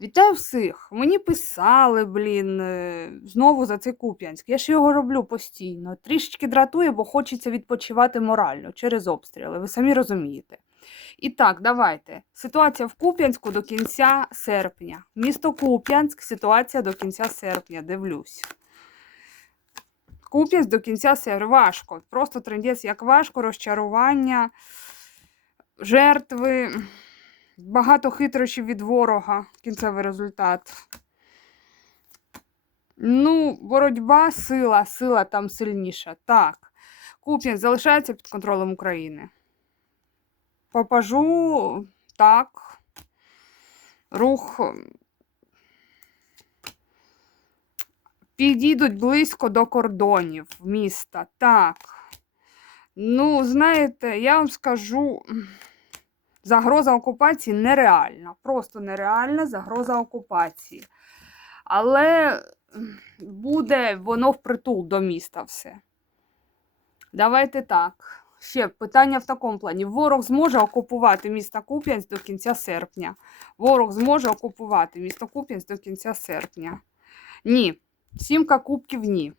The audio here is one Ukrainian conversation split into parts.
Вітаю всіх! Мені писали, блін, е, знову за цей Куп'янськ. Я ж його роблю постійно. Трішечки дратує, бо хочеться відпочивати морально через обстріли. Ви самі розумієте. І так, давайте. Ситуація в Куп'янську до кінця серпня. Місто Куп'янськ, ситуація до кінця серпня. Дивлюсь. Куп'янськ до кінця серпня. Важко. Просто трендець, як важко, розчарування, жертви. Багато хитрощів від ворога. Кінцевий результат. Ну, боротьба, сила, сила там сильніша. Так. Куп'янськ залишається під контролем України. Попажу так. Рух. Підійдуть близько до кордонів міста. Так. Ну, знаєте, я вам скажу. Загроза окупації нереальна, просто нереальна загроза окупації. Але буде воно впритул до міста все. Давайте так. Ще питання в такому плані. Ворог зможе окупувати місто Куп'янськ до кінця серпня. Ворог зможе окупувати місто Куп'янськ до кінця серпня. Ні. Сімка кубків ні.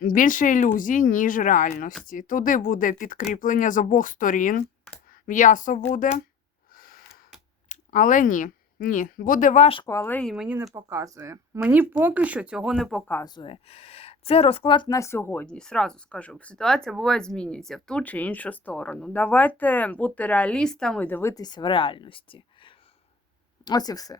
Більше ілюзій, ніж реальності. Туди буде підкріплення з обох сторін. М'ясо буде. Але ні. Ні. Буде важко, але і мені не показує. Мені поки що цього не показує. Це розклад на сьогодні. Сразу скажу. Ситуація буває змінюється в ту чи іншу сторону. Давайте бути реалістами і дивитися в реальності. Ось і все.